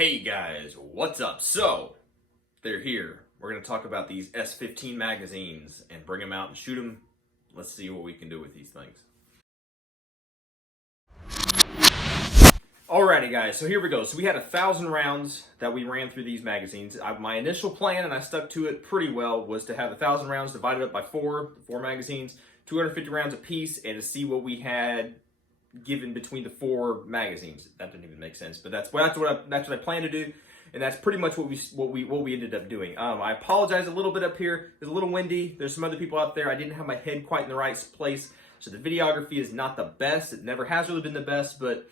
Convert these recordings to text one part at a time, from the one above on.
Hey guys, what's up? So, they're here. We're going to talk about these S15 magazines and bring them out and shoot them. Let's see what we can do with these things. Alrighty guys, so here we go. So we had 1,000 rounds that we ran through these magazines. My initial plan, and I stuck to it pretty well, was to have 1,000 rounds divided up by four magazines, 250 rounds apiece, and to see what we had given between the four magazines. That didn't even make sense, but that's what I plan to do, and that's pretty much what we ended up doing. I apologize a little bit up here. It's a little windy. There's some other people out there. I didn't have my head quite in the right place, so the videography is not the best. It never has really been the best, but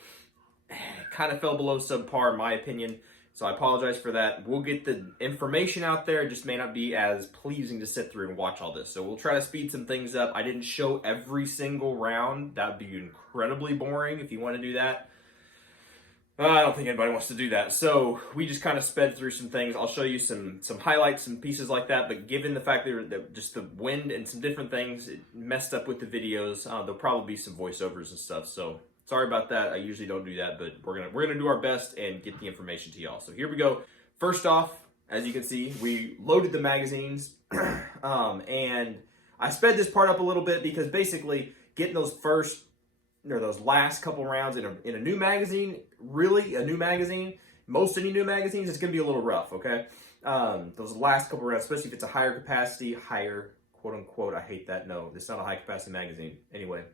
it kind of fell below subpar in my opinion. So I apologize for that. We'll get the information out there. It just may not be as pleasing to sit through and watch all this. So we'll try to speed some things up. I didn't show every single round. That would be incredibly boring if you want to do that. I don't think anybody wants to do that. So we just kind of sped through some things. I'll show you some highlights, some pieces like that. But given the fact that just the wind and some different things, it messed up with the videos. There'll probably be some voiceovers and stuff. So sorry about that. I usually don't do that, but we're gonna do our best and get the information to y'all. So here we go. First off, as you can see, we loaded the magazines, and I sped this part up a little bit because basically getting those last couple rounds in a new magazine, really a new magazine, most any new magazines, it's gonna be a little rough. Okay, those last couple rounds, especially if it's a higher capacity, higher quote unquote. I hate that. No, it's not a high capacity magazine. Anyway.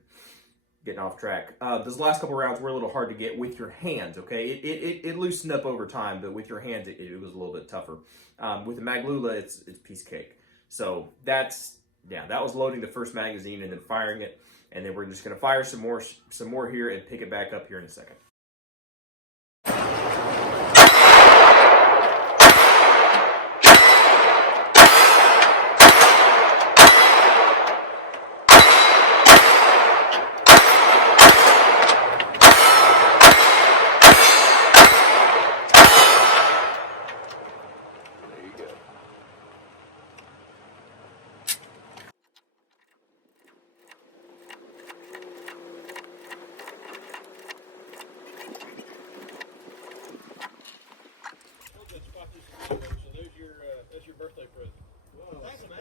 Getting off track. Those last couple rounds were a little hard to get with your hands, okay? It loosened up over time, but with your hands, it was a little bit tougher. With the Maglula, it's piece cake. So that was loading the first magazine and then firing it, and then we're just gonna fire some more here and pick it back up here in a second. So that's your birthday present. Whoa. Thanks, man.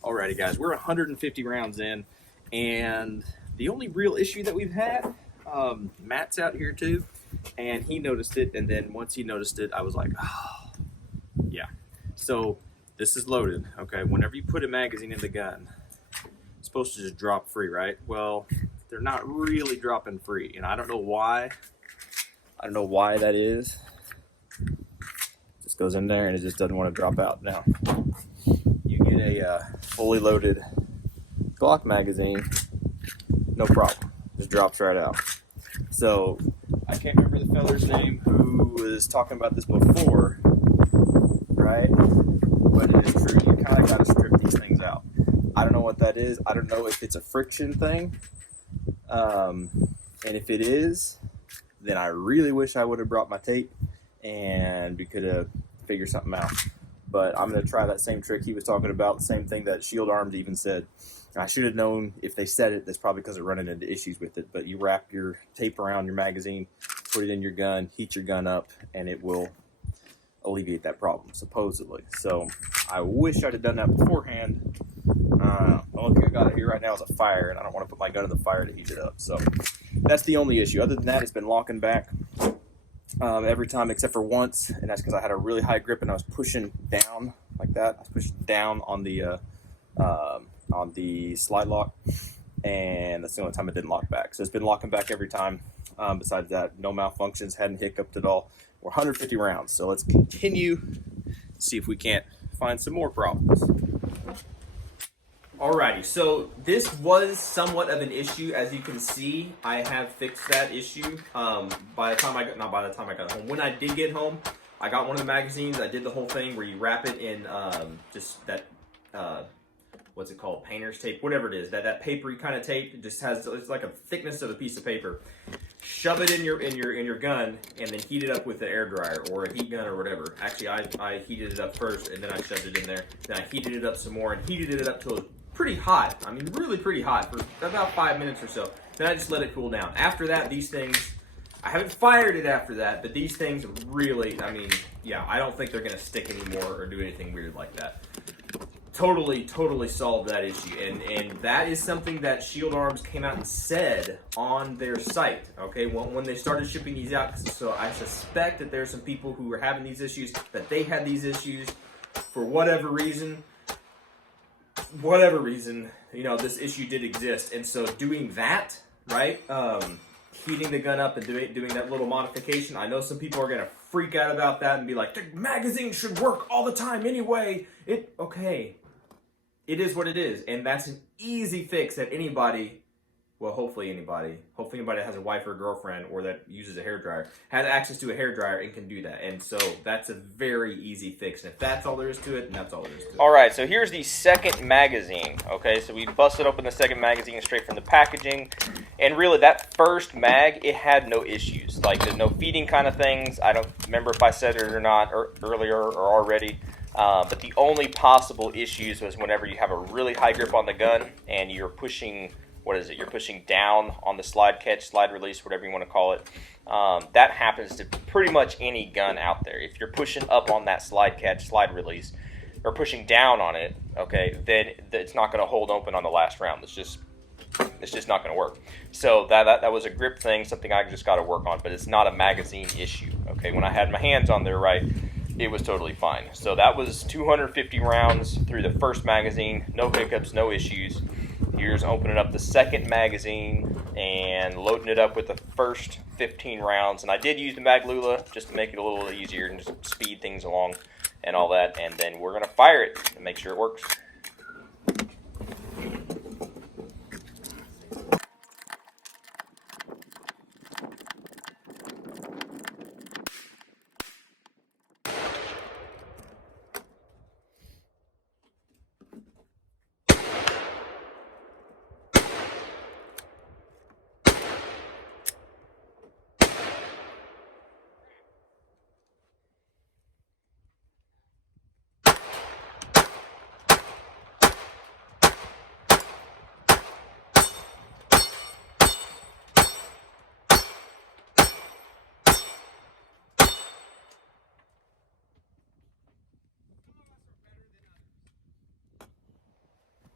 Alrighty guys, we're 150 rounds in, and the only real issue that we've had, Matt's out here too, and he noticed it, and then once he noticed it, I was like, oh, yeah. So this is loaded, okay? Whenever you put a magazine in the gun, it's supposed to just drop free, right? Well, they're not really dropping free, and I don't know why. I don't know why that is. Just goes in there and it just doesn't want to drop out. Now, you get a fully loaded Glock magazine, no problem. Just drops right out. So I can't remember the feller's name who was talking about this before, right? But it is true. You kind of got to strip these things out. I don't know what that is. I don't know if it's a friction thing. And if it is, then I really wish I would have brought my tape and we could have figured something out. But I'm going to try that same trick he was talking about, the same thing that Shield Arms even said. And I should have known if they said it, that's probably because they're running into issues with it. But you wrap your tape around your magazine, put it in your gun, heat your gun up, and it will alleviate that problem, supposedly. So I wish I'd have done that beforehand. The only thing I got here right now is a fire, and I don't want to put my gun in the fire to heat it up. So that's the only issue. Other than that, it's been locking back every time except for once, and that's because I had a really high grip and I was pushing down like that. I was pushing down on the slide lock, and that's the only time it didn't lock back. So it's been locking back every time. Besides that, no malfunctions, hadn't hiccuped at all. We're 150 rounds, so let's continue, see if we can't find some more problems. Alrighty, so this was somewhat of an issue. As you can see, I have fixed that issue. When I did get home, I got one of the magazines. I did the whole thing where you wrap it in just that, what's it called? Painter's tape, whatever it is. That papery kind of tape. It just has, it's like a thickness of a piece of paper. Shove it in your gun and then heat it up with the air dryer or a heat gun or whatever. Actually, I heated it up first and then I shoved it in there. Then I heated it up some more and heated it up till it was pretty hot. I mean, really pretty hot for about 5 minutes or so. Then I just let it cool down. After that, these things, I haven't fired it after that, but these things really, I mean, yeah, I don't think they're going to stick anymore or do anything weird like that. Totally solved that issue. And that is something that Shield Arms came out and said on their site, okay, when they started shipping these out. So I suspect that there's some people who were having these issues, that they had these issues for whatever reason, you know, this issue did exist. And so doing that, right, heating the gun up and doing that little modification, I know some people are going to freak out about that and be like, the magazine should work all the time anyway. Okay, it is what it is. And that's an easy fix that anybody, well, hopefully anybody that has a wife or a girlfriend or that uses a hairdryer, has access to a hairdryer and can do that. And so that's a very easy fix. And if that's all there is to it, then that's all there is to it. All right, so here's the second magazine. Okay, so we busted open the second magazine straight from the packaging. And really, that first mag, it had no issues. Like, there's no feeding kind of things. I don't remember if I said it or not earlier or already. But the only possible issues was whenever you have a really high grip on the gun and you're pushing, you're pushing down on the slide catch, slide release, whatever you want to call it. That happens to pretty much any gun out there. If you're pushing up on that slide catch, slide release, or pushing down on it, okay, then it's not going to hold open on the last round. It's just not going to work. So that was a grip thing, something I just got to work on, but it's not a magazine issue. Okay, when I had my hands on there right, it was totally fine. So that was 250 rounds through the first magazine, no hiccups, no issues. Here's opening up the second magazine and loading it up with the first 15 rounds. And I did use the Maglula just to make it a little easier and just speed things along and all that. And then we're going to fire it and make sure it works.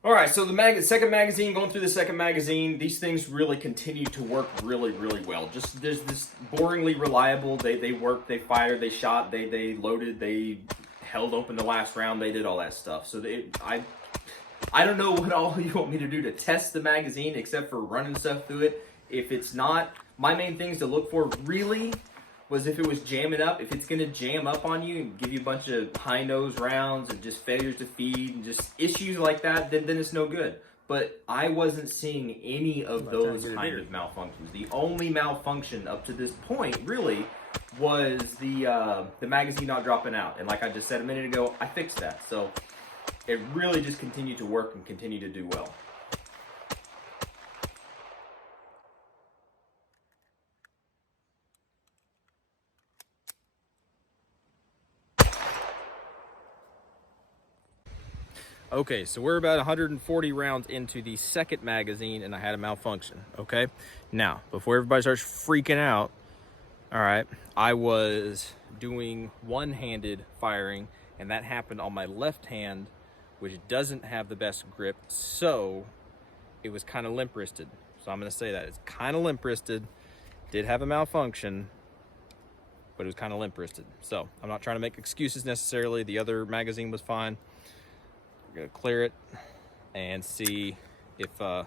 All right, so the second magazine, going through the second magazine, these things really continue to work really well. Just there's this boringly reliable. They worked, they fired, they shot, they loaded, they held open the last round, they did all that stuff. So I don't know what all you want me to do to test the magazine except for running stuff through it. If it's not, my main things to look for really was if it was jamming up. If it's going to jam up on you and give you a bunch of high nose rounds and just failures to feed and just issues like that, then it's no good. But I wasn't seeing any of those kind of malfunctions. The only malfunction up to this point really was the magazine not dropping out. And like I just said a minute ago, I fixed that. So it really just continued to work and continue to do well. Okay, so we're about 140 rounds into the second magazine and I had a malfunction, okay? Now, before everybody starts freaking out, all right, I was doing one-handed firing and that happened on my left hand, which doesn't have the best grip, so it was kind of limp-wristed. So I'm gonna say that, it's kind of limp-wristed, did have a malfunction, but it was kind of limp-wristed. So I'm not trying to make excuses necessarily, the other magazine was fine. We're gonna clear it and see if that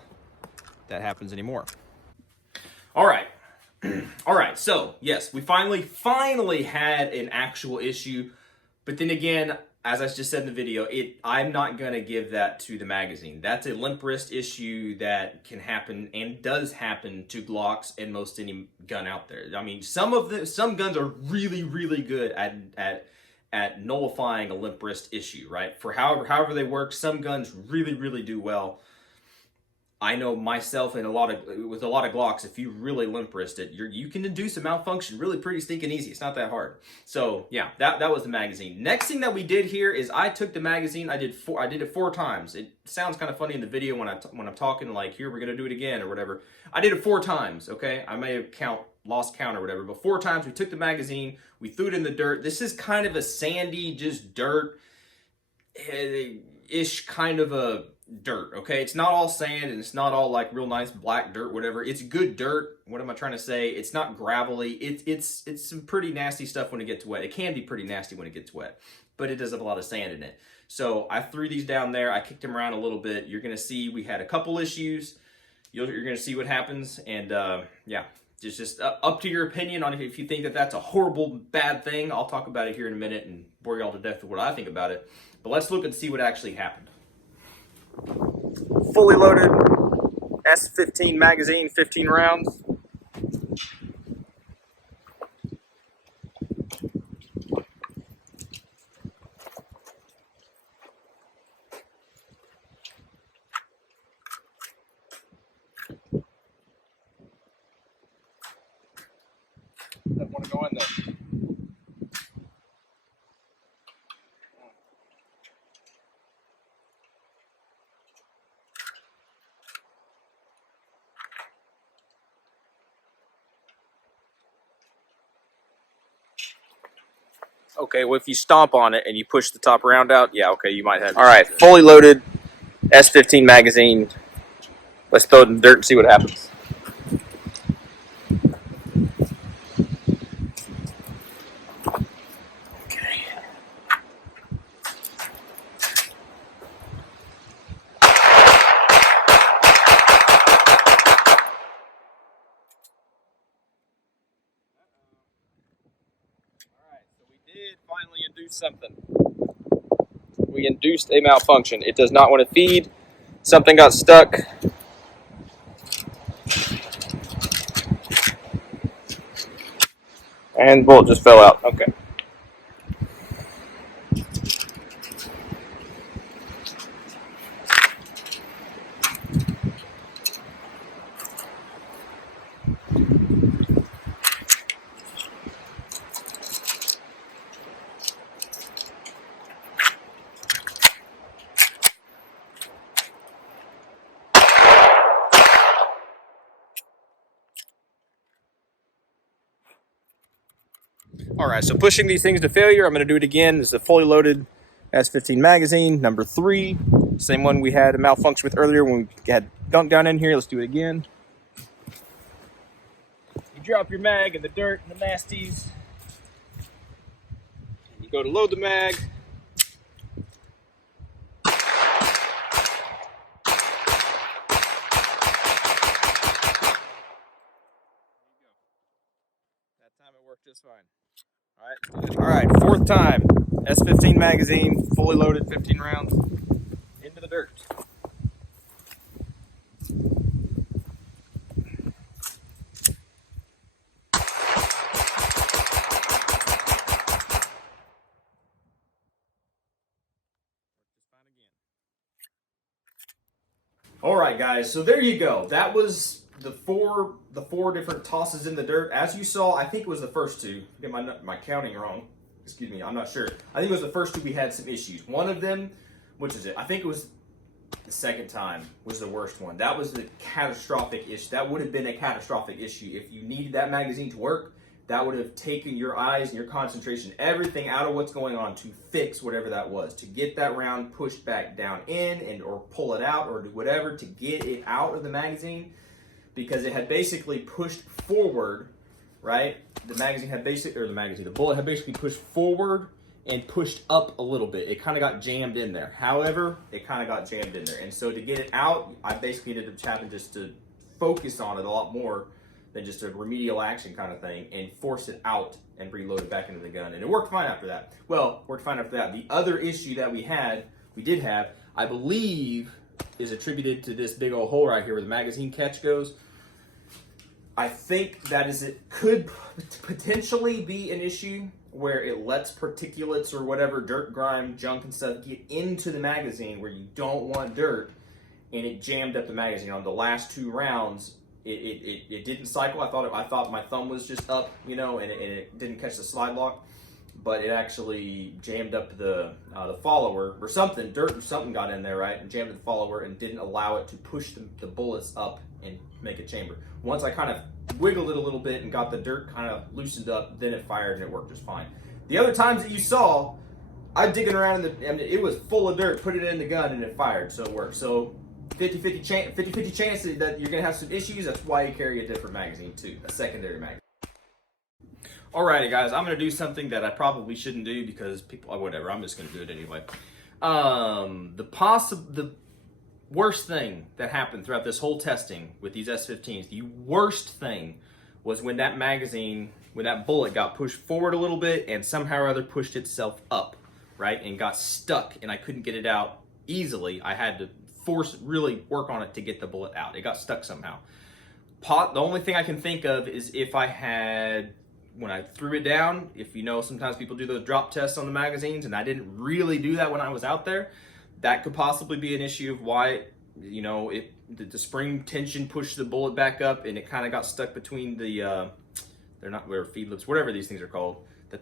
happens anymore. All right. All right, so yes, we finally had an actual issue, but then again, as I just said in the video, I'm not going to give that to the magazine. That's a limp wrist issue that can happen and does happen to Glocks and most any gun out there. I mean, some guns are really, really good at nullifying a limp wrist issue, right? For however they work, some guns really, really do well. I know myself and with a lot of Glocks, if you really limp wrist it, you can induce a malfunction really pretty stinking easy. It's not that hard. So yeah, that was the magazine. Next thing that we did here is I took the magazine. I did it 4 times. It sounds kind of funny in the video when I'm talking like, here, we're gonna do it again or whatever. I did it 4 times. Okay, I may have lost count or whatever, but 4 times we took the magazine, we threw it in the dirt. This is kind of a sandy, just dirt ish kind of a dirt, okay? It's not all sand and it's not all like real nice black dirt, whatever. It's good dirt. What am I trying to say? It's not gravelly. It's some pretty nasty stuff when it gets wet. It can be pretty nasty when it gets wet, but it does have a lot of sand in it. So I threw these down there. I kicked them around a little bit. You're gonna see we had a couple issues. You're gonna see what happens, and yeah, just up to your opinion on if you think that that's a horrible bad thing. I'll talk about it here in a minute and bore y'all to death with what I think about it. But let's look and see what actually happened. Fully loaded S15 magazine, 15 rounds. Doesn't want to go in there. Okay, well, if you stomp on it and you push the top round out, yeah, okay, you might have. All right, fully loaded S15 magazine. Let's throw it in the dirt and see what happens. Okay. Did finally induce something. We induced a malfunction. It does not want to feed. Something got stuck. And bullet just fell out. Okay. All right, so pushing these things to failure. I'm going to do it again. This is a fully loaded S15 magazine, number 3. Same one we had a malfunction with earlier when we had gunk down in here. Let's do it again. You drop your mag in the dirt and the nasties. You go to load the mag. Worked just fine. All right, 4th time. S15 magazine, fully loaded, 15 rounds, into the dirt. All right, guys, so there you go. That was the four different tosses in the dirt. As you saw, I think it was the first 2. Get my counting wrong. Excuse me, I'm not sure. I think it was the first 2 we had some issues. One of them, which is it? I think it was the 2nd time was the worst one. That was the catastrophic issue. That would have been a catastrophic issue. If you needed that magazine to work, that would have taken your eyes and your concentration, everything out of what's going on to fix whatever that was, to get that round pushed back down in or pull it out or do whatever to get it out of the magazine, because it had basically pushed forward, right? The bullet had basically pushed forward and pushed up a little bit. It kind of got jammed in there. However, it kind of got jammed in there. And so to get it out, I basically ended up having just to focus on it a lot more than just a remedial action kind of thing, and force it out and reload it back into the gun. And it worked fine after that. Well, worked fine after that. The other issue that we did have, I believe, is attributed to this big old hole right here where the magazine catch goes. I think that it could potentially be an issue where it lets particulates or whatever, dirt, grime, junk and stuff get into the magazine where you don't want dirt, and it jammed up the magazine. On the last 2 rounds, it didn't cycle. I thought my thumb was just up, you know, and it didn't catch the slide lock, but it actually jammed up the follower or something. Dirt or something got in there, right, and jammed the follower and didn't allow it to push the bullets up and make a chamber. Once I kind of wiggled it a little bit and got the dirt kind of loosened up, then it fired and it worked just fine. The other times that you saw, I'm digging around and it was full of dirt, put it in the gun and it fired, so it worked. So 50-50 chance that you're gonna have some issues. That's why you carry a different magazine too, a secondary magazine. Alrighty guys, I'm gonna do something that I probably shouldn't do because people, whatever, I'm just gonna do it anyway. The worst thing that happened throughout this whole testing with these S15s, the worst thing was when that magazine, when that bullet got pushed forward a little bit and somehow or other pushed itself up, right, and got stuck and I couldn't get it out easily. I had to really work on it to get the bullet out. It got stuck somehow. The only thing I can think of is if I had, when I threw it down, if you know, sometimes people do those drop tests on the magazines, and I didn't really do that when I was out there. That could possibly be an issue of why, you know, the spring tension pushed the bullet back up and it kind of got stuck between the, they're not, they're feed lips, whatever these things are called.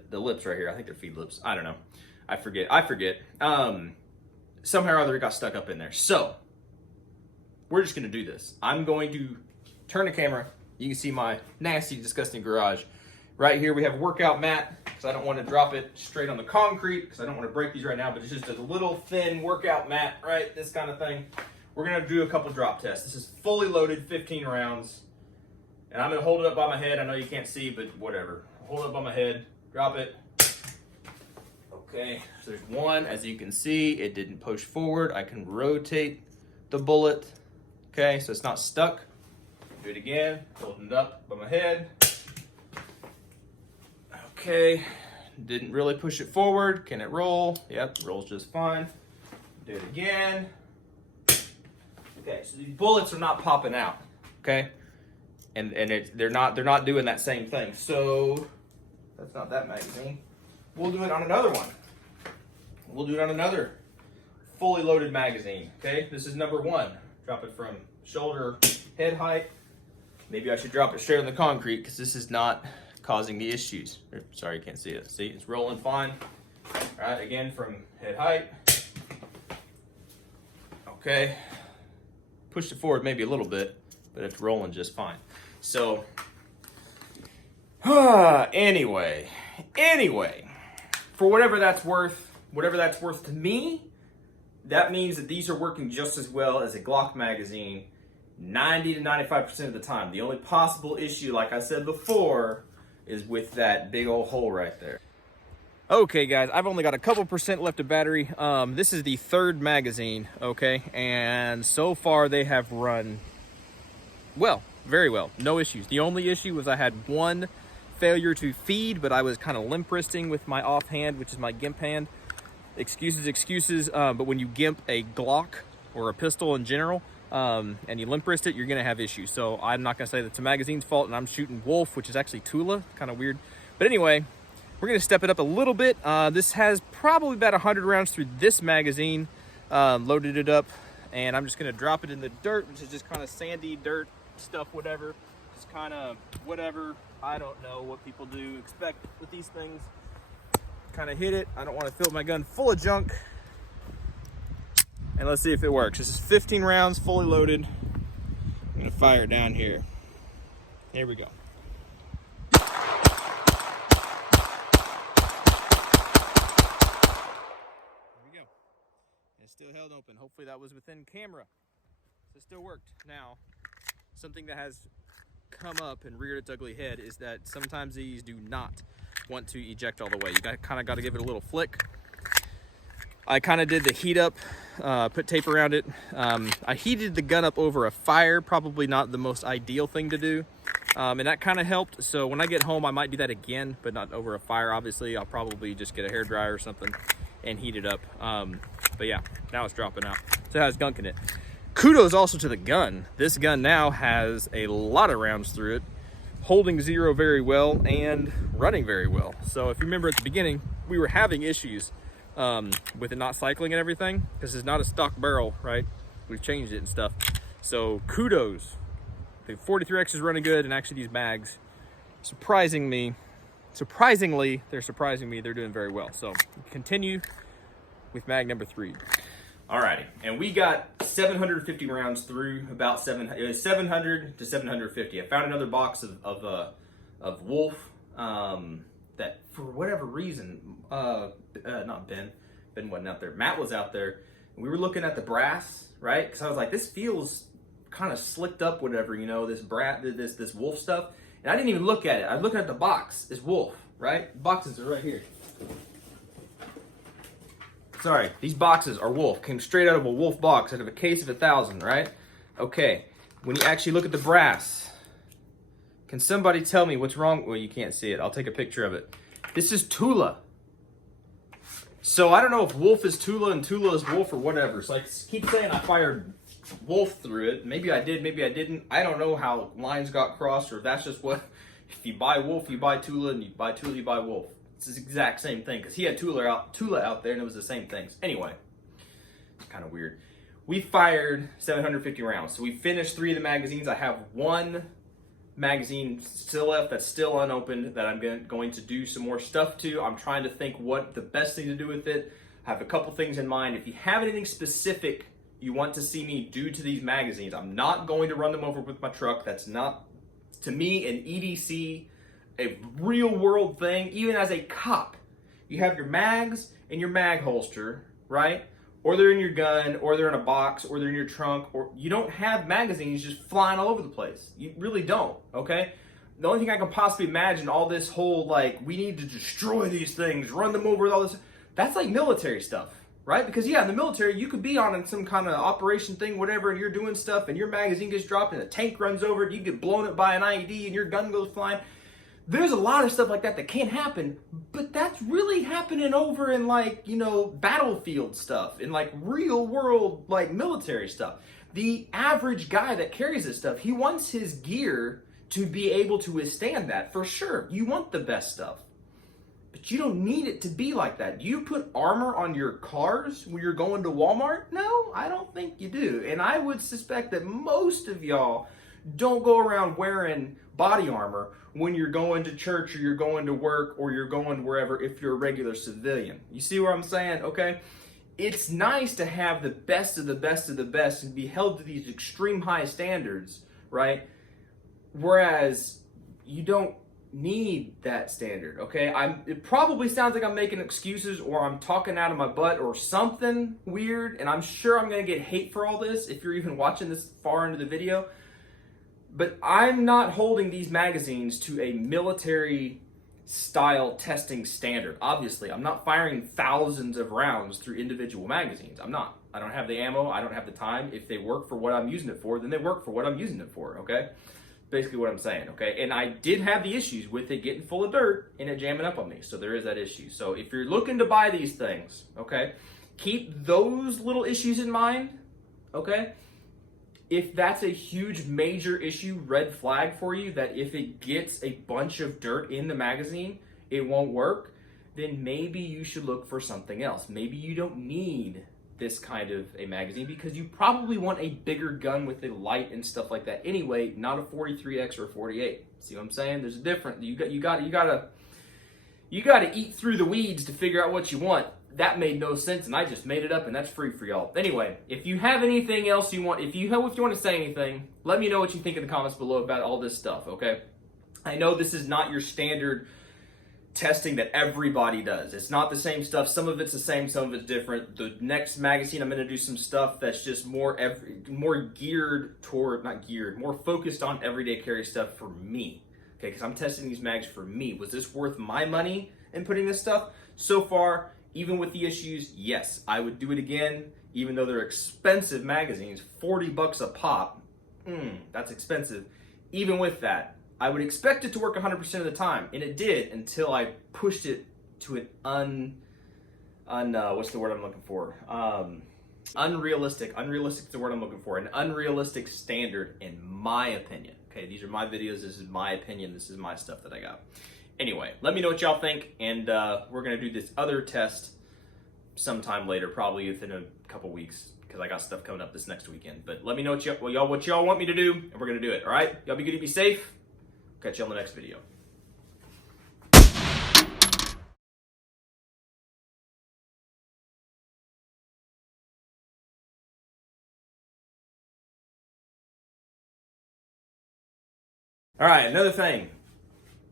The lips right here, I think they're feed lips. I don't know. I forget. Somehow or other it got stuck up in there. So, we're just going to do this. I'm going to turn the camera. You can see my nasty, disgusting garage. Right here we have a workout mat because I don't want to drop it straight on the concrete because I don't want to break these right now, but it's just a little thin workout mat, right? This kind of thing. We're going to do a couple drop tests. This is fully loaded, 15 rounds. And I'm going to hold it up by my head. I know you can't see, but whatever. Hold it up by my head. Drop it. Okay, so there's one. As you can see, it didn't push forward. I can rotate the bullet. Okay, so it's not stuck. Do it again. Holding it up by my head. Okay, didn't really push it forward. Can it roll? Yep, rolls just fine. Do it again. Okay, so these bullets are not popping out. Okay, and they're not doing that same thing. So that's not that magazine. We'll do it on another one. We'll do it on another fully loaded magazine. Okay, this is number 1. Drop it from shoulder head height. Maybe I should drop it straight on the concrete because this is not causing the issues. Sorry, you can't see it. See, it's rolling fine. All right, again from head height. Okay, pushed it forward maybe a little bit, but it's rolling just fine. So, anyway, for whatever that's worth to me, that means that these are working just as well as a Glock magazine 90 to 95% of the time. The only possible issue, like I said before, is with that big old hole right there. Okay guys, I've only got a couple percent left of battery. This is the 3rd magazine, okay? And so far they have run well, very well, no issues. The only issue was I had one failure to feed, but I was kind of limp wristing with my offhand, which is my gimp hand. Excuses, but when you gimp a Glock or a pistol in general, and you limp wrist it, you're gonna have issues. So I'm not gonna say that's the magazine's fault, and I'm shooting Wolf, which is actually Tula, kind of weird. But anyway, we're gonna step it up a little bit. This has probably about 100 rounds through this magazine, loaded it up, and I'm just gonna drop it in the dirt, which is just kind of sandy dirt stuff, whatever. Just kind of whatever. I don't know what people do expect with these things. Kind of hit it. I don't want to fill my gun full of junk. And let's see if it works. This is 15 rounds, fully loaded. I'm gonna fire it down here. Here we go. There we go. It's still held open. Hopefully that was within camera. So it still worked. Now, something that has come up and reared its ugly head is that sometimes these do not want to eject all the way. You kind of got to give it a little flick. I kind of did the heat up, put tape around it. I heated the gun up over a fire, probably not the most ideal thing to do. And that kind of helped. So when I get home, I might do that again, but not over a fire, obviously. I'll probably just get a hairdryer or something and heat it up. But yeah, now it's dropping out. So I was gunking it. Kudos also to the gun. This gun now has a lot of rounds through it, holding zero very well and running very well. So if you remember at the beginning, we were having issues with it not cycling and everything. This is not a stock barrel, right? We've changed it and stuff. So kudos. The 43X is running good, and actually these mags, surprisingly, they're surprising me. They're doing very well. So continue with mag number 3. Alrighty, and we got 750 rounds through about 700 to 750. I found another box of Wolf that for whatever reason, not Ben wasn't out there. Matt was out there, and we were looking at the brass, right? Because I was like, this feels kind of slicked up, whatever, you know, this Wolf stuff. And I didn't even look at it. I was looking at the box. It's Wolf, right? Boxes are right here. Sorry, these boxes are Wolf. Came straight out of a Wolf box, out of a case of 1,000, right? Okay, when you actually look at the brass, can somebody tell me what's wrong? Well, you can't see it. I'll take a picture of it. This is Tula. So I don't know if Wolf is Tula and Tula is Wolf or whatever. So I keep saying I fired Wolf through it. Maybe I did, maybe I didn't. I don't know how lines got crossed, or if that's just what, if you buy Wolf, you buy Tula, and you buy Tula, you buy Wolf. It's the exact same thing, because he had Tula out there, and it was the same things. Anyway, it's kind of weird. We fired 750 rounds. So we finished 3 of the magazines. I have 1 magazine still left that's still unopened that I'm going to do some more stuff to. I'm trying to think what the best thing to do with it. I have a couple things in mind. If you have anything specific you want to see me do to these magazines, I'm not going to run them over with my truck. That's not, to me, an EDC, a real world thing. Even as a cop, you have your mags and your mag holster, right? Or they're in your gun, or they're in a box, or they're in your trunk, or you don't have magazines just flying all over the place. You really don't, okay? The only thing I can possibly imagine, all this whole, like, we need to destroy these things, run them over with all this, that's like military stuff, right? Because yeah, in the military, you could be on some kind of operation thing, whatever, and you're doing stuff, and your magazine gets dropped, and a tank runs over it, you get blown up by an IED, and your gun goes flying. There's a lot of stuff like that can't happen, but that's really happening over in, like, you know, battlefield stuff, in like real world, like military stuff. The average guy that carries this stuff, he wants his gear to be able to withstand that, for sure. You want the best stuff, but you don't need it to be like that. Do you put armor on your cars when you're going to Walmart? No, I don't think you do. And I would suspect that most of y'all don't go around wearing body armor when you're going to church, or you're going to work, or you're going wherever if you're a regular civilian. You see what I'm saying? Okay? It's nice to have the best of the best of the best and be held to these extreme high standards, right? Whereas you don't need that standard, okay? It probably sounds like I'm making excuses, or I'm talking out of my butt, or something weird, and I'm sure I'm gonna get hate for all this if you're even watching this far into the video. But I'm not holding these magazines to a military style testing standard. Obviously, I'm not firing thousands of rounds through individual magazines. I'm not. I don't have the ammo. I don't have the time. If they work for what I'm using it for, then they work for what I'm using it for, okay? Basically what I'm saying, okay? And I did have the issues with it getting full of dirt and it jamming up on me. So there is that issue. So if you're looking to buy these things, okay, keep those little issues in mind, okay? If that's a huge major issue, red flag for you, that if it gets a bunch of dirt in the magazine, it won't work, then maybe you should look for something else. Maybe you don't need this kind of a magazine, because you probably want a bigger gun with a light and stuff like that anyway, not a 43X or a 48. See what I'm saying? There's a difference. You gotta eat through the weeds to figure out what you want. That made no sense, and I just made it up, and that's free for y'all. Anyway, if you have anything else you want, if you want to say anything, let me know what you think in the comments below about all this stuff, okay? I know this is not your standard testing that everybody does. It's not the same stuff. Some of it's the same, some of it's different. The next magazine, I'm going to do some stuff that's just more geared toward, not geared, more focused on everyday carry stuff for me, okay? Because I'm testing these mags for me. Was this worth my money in putting this stuff? So far, even with the issues, yes, I would do it again, even though they're expensive magazines, $40 a pop. That's expensive. Even with that, I would expect it to work 100% of the time, and it did until I pushed it to an what's the word I'm looking for? Unrealistic is the word I'm looking for. An unrealistic standard, in my opinion. Okay, these are my videos. This is my opinion. This is my stuff that I got. Anyway, let me know what y'all think, and we're gonna do this other test sometime later, probably within a couple weeks, because I got stuff coming up this next weekend. But let me know what y'all want me to do, and we're gonna do it. All right, y'all be good, be safe. Catch you on the next video. All right, another thing.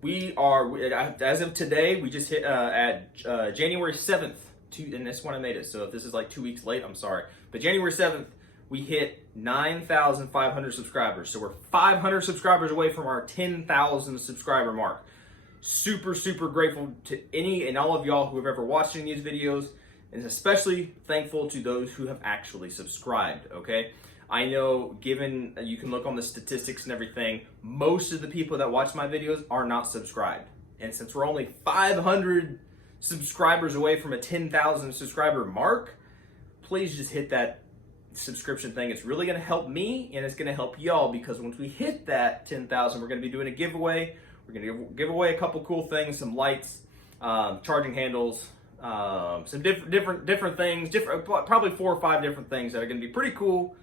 We are, as of today, we just hit at January 7th, and this one I made it, so if this is like 2 weeks late, I'm sorry. But January 7th, we hit 9,500 subscribers. So we're 500 subscribers away from our 10,000 subscriber mark. Super, super grateful to any and all of y'all who have ever watched any of these videos, and especially thankful to those who have actually subscribed, okay? I know, given you can look on the statistics and everything, most of the people that watch my videos are not subscribed. And since we're only 500 subscribers away from a 10,000 subscriber mark, please just hit that subscription thing. It's really gonna help me, and it's gonna help y'all, because once we hit that 10,000, we're gonna be doing a giveaway. We're gonna give away a couple cool things, some lights, charging handles, some different things, probably 4 or 5 different things that are gonna be pretty cool.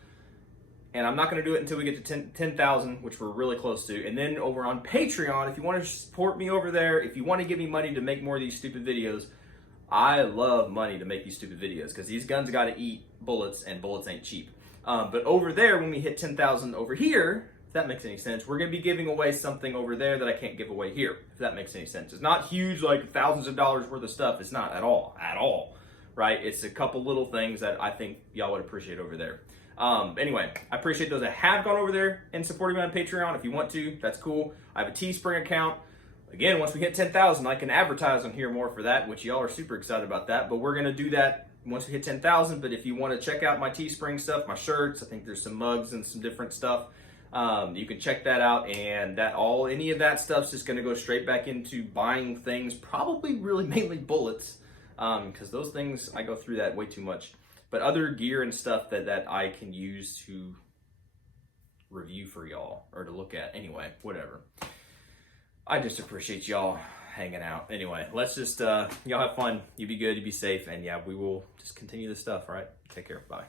And I'm not going to do it until we get to 10,000, which we're really close to. And then over on Patreon, if you want to support me over there, if you want to give me money to make more of these stupid videos, I love money to make these stupid videos, because these guns got to eat bullets, and bullets ain't cheap. But over there, when we hit 10,000 over here, if that makes any sense, we're going to be giving away something over there that I can't give away here, if that makes any sense. It's not huge, like thousands of dollars worth of stuff. It's not at all, right? It's a couple little things that I think y'all would appreciate over there. Anyway, I appreciate those that have gone over there and supported me on Patreon. If you want to, that's cool. I have a Teespring account. Again, once we hit 10,000, I can advertise on here more for that, which y'all are super excited about that. But we're going to do that once we hit 10,000. But if you want to check out my Teespring stuff, my shirts, I think there's some mugs and some different stuff. You can check that out, and any of that stuff's just going to go straight back into buying things, probably really mainly bullets, because those things, I go through that way too much. But other gear and stuff that I can use to review for y'all, or to look at. Anyway, whatever. I just appreciate y'all hanging out. Anyway, let's just, y'all have fun. You be good, you be safe, and yeah, we will just continue this stuff, all right? Take care, bye.